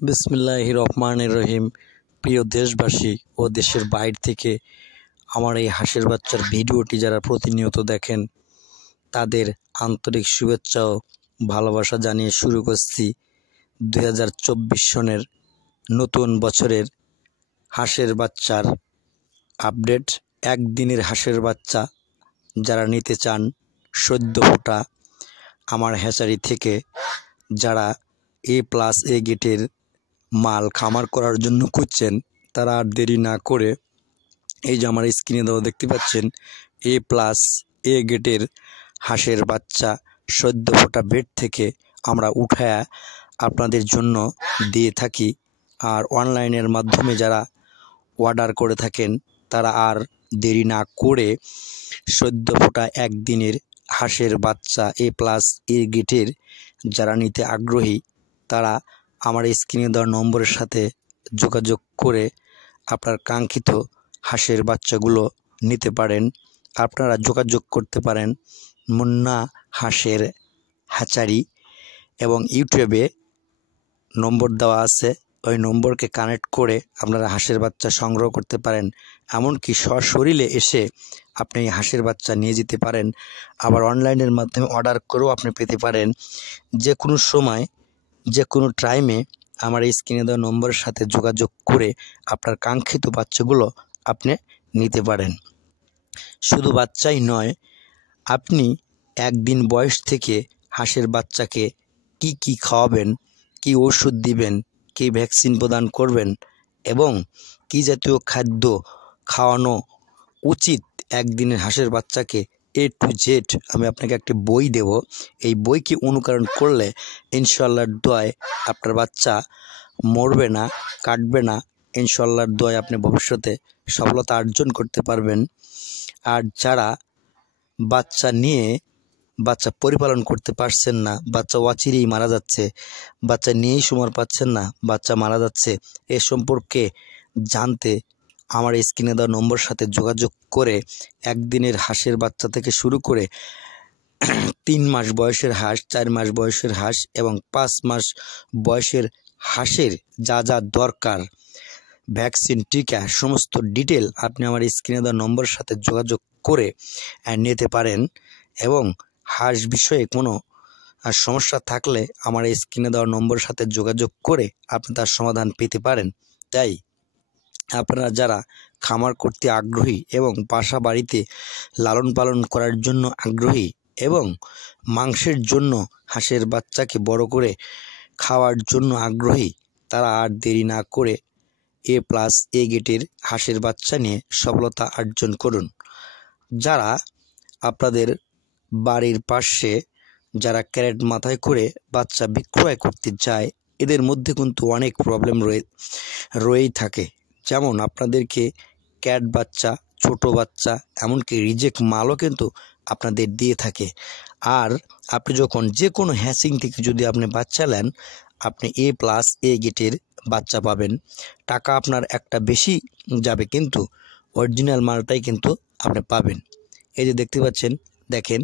বিসমিল্লাহির রহমানির রহিম। প্রিয় দেশবাসী ও দেশের বাইরে থেকে আমার এই হাঁসের বাচ্চার ভিডিওটি যারা প্রতিনিয়ত দেখেন তাদের আন্তরিক শুভেচ্ছা ও ভালোবাসা জানিয়ে শুরু করছি 2024 সনের নতুন বছরের হাঁসের বাচ্চার আপডেট। একদিনের হাঁসের বাচ্চা যারা নিতে চান সদ্য ফোটা আমার হ্যাচারি থেকে, যারা A+ গেটের মাল খামার করার জন্য খুঁজছেন, তারা আর দেরি না করে এই যে আমার স্ক্রিনে দেওয়া দেখতে পাচ্ছেন A+ গেটের হাঁসের বাচ্চা সদ্য ফোটা বেড থেকে আমরা উঠায়া আপনাদের জন্য দিয়ে থাকি। আর অনলাইনের মাধ্যমে যারা অর্ডার করে থাকেন তারা আর দেরি না করে সদ্য ফোটা একদিনের হাঁসের বাচ্চা A+ গেটের যারা নিতে আগ্রহী তারা আমার স্ক্রিনে দেওয়া নম্বরের সাথে যোগাযোগ করে আপনার কাঙ্ক্ষিত হাঁসের বাচ্চাগুলো নিতে পারেন। আপনারা যোগাযোগ করতে পারেন মুন্না হাঁসের হ্যাচারি এবং ইউটিউবে নম্বর দেওয়া আছে, ওই নম্বরকে কানেক্ট করে আপনারা হাঁসের বাচ্চা সংগ্রহ করতে পারেন। এমনকি সশরীরে এসে আপনি হাঁসের বাচ্চা নিয়ে যেতে পারেন। আবার অনলাইনের মাধ্যমে অর্ডার করেও আপনি পেতে পারেন। যে কোনো সময় যে কোনো টাইমে আমার এই স্ক্রিনে দেওয়া নম্বরের সাথে যোগাযোগ করে আপনার কাঙ্ক্ষিত বাচ্চাগুলো আপনি নিতে পারেন। শুধু বাচ্চাই নয়, আপনি একদিন বয়স থেকে হাঁসের বাচ্চাকে কি খাওয়াবেন, কি ওষুধ দিবেন, কি ভ্যাকসিন প্রদান করবেন এবং কি জাতীয় খাদ্য খাওয়ানো উচিত একদিনের হাঁসের বাচ্চাকে A to Z আমি আপনাকে একটি বই দেব। এই বইকে অনুকরণ করলে ইনশাআল্লাহর দোয়ায় আপনার বাচ্চা মরবে না, কাটবে না। ইনশাআল্লাহর দোয়ায় আপনি ভবিষ্যতে সফলতা অর্জন করতে পারবেন। আর যারা বাচ্চা নিয়ে বাচ্চা পরিপালন করতে পারছেন না, বাচ্চা অচিরেই মারা যাচ্ছে, বাচ্চা নিয়েই সময় পাচ্ছেন না, বাচ্চা মারা যাচ্ছে, এ সম্পর্কে জানতে আমার স্ক্রিনে দেওয়া নম্বরের সাথে যোগাযোগ করে একদিনের হাঁসের বাচ্চা থেকে শুরু করে 3 মাস বয়সের হাঁস, 4 মাস বয়সের হাঁস এবং 5 মাস বয়সের হাঁসের যা যা দরকার, ভ্যাকসিন, টিকা, সমস্ত ডিটেল আপনি আমার স্ক্রিনে দেওয়া নম্বরের সাথে যোগাযোগ করে নিতে পারেন। এবং হাঁস বিষয়ে কোনো সমস্যা থাকলে আমার স্ক্রিনে দেওয়া নম্বরের সাথে যোগাযোগ করে আপনি তার সমাধান পেতে পারেন। তাই আপনারা যারা খামার করতে আগ্রহী এবং বাসা বাড়িতে লালন পালন করার জন্য আগ্রহী এবং মাংসের জন্য হাঁসের বাচ্চাকে বড় করে খাওয়ার জন্য আগ্রহী, তারা আর দেরি না করে A+ গেটের হাঁসের বাচ্চা নিয়ে সফলতা অর্জন করুন। যারা আপনাদের বাড়ির পাশে যারা ক্যারেট মাথায় করে বাচ্চা বিক্রয় করতে যায়, এদের মধ্যে কিন্তু অনেক প্রবলেম রয়েই থাকে। যেমন আপনাদেরকে ক্যাট বাচ্চা, ছোট বাচ্চা, এমনকি রিজেক্ট মালও কিন্তু আপনাদের দিয়ে থাকে। আর আপনি যখন যে কোনো হ্যাচিং থেকে যদি আপনি বাচ্চা নেন, আপনি A+ গেটের বাচ্চা পাবেন। টাকা আপনার একটা বেশি যাবে কিন্তু অরিজিনাল মালটাই কিন্তু আপনি পাবেন। এই যে দেখতে পাচ্ছেন, দেখেন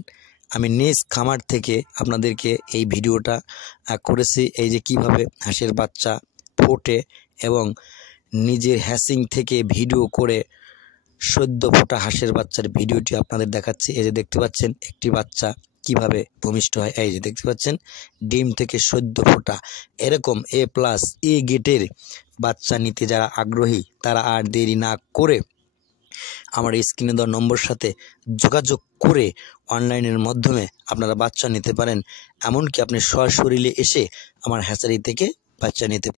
আমি নিজ খামার থেকে আপনাদেরকে এই ভিডিওটা করেছি। এই যে কিভাবে হাঁসের বাচ্চা ফোটে এবং নিজের হ্যাচিং থেকে ভিডিও করে সদ্য ফোটা হাঁসের বাচ্চার ভিডিওটি আপনাদের দেখাচ্ছি। এই যে দেখতে পাচ্ছেন একটি বাচ্চা কিভাবে ভূমিষ্ঠ হয়। এই যে দেখতে পাচ্ছেন ডিম থেকে সদ্য ফোটা। এরকম A+ গেটের বাচ্চা নিতে যারা আগ্রহী তারা আর দেরি না করে আমার স্ক্রিনে দেওয়া নম্বর সাথে যোগাযোগ করে অনলাইনের মাধ্যমে আপনারা বাচ্চা নিতে পারেন। এমনকি আপনি সশরীরে এসে আমার হ্যাচারি থেকে বাচ্চা নিতে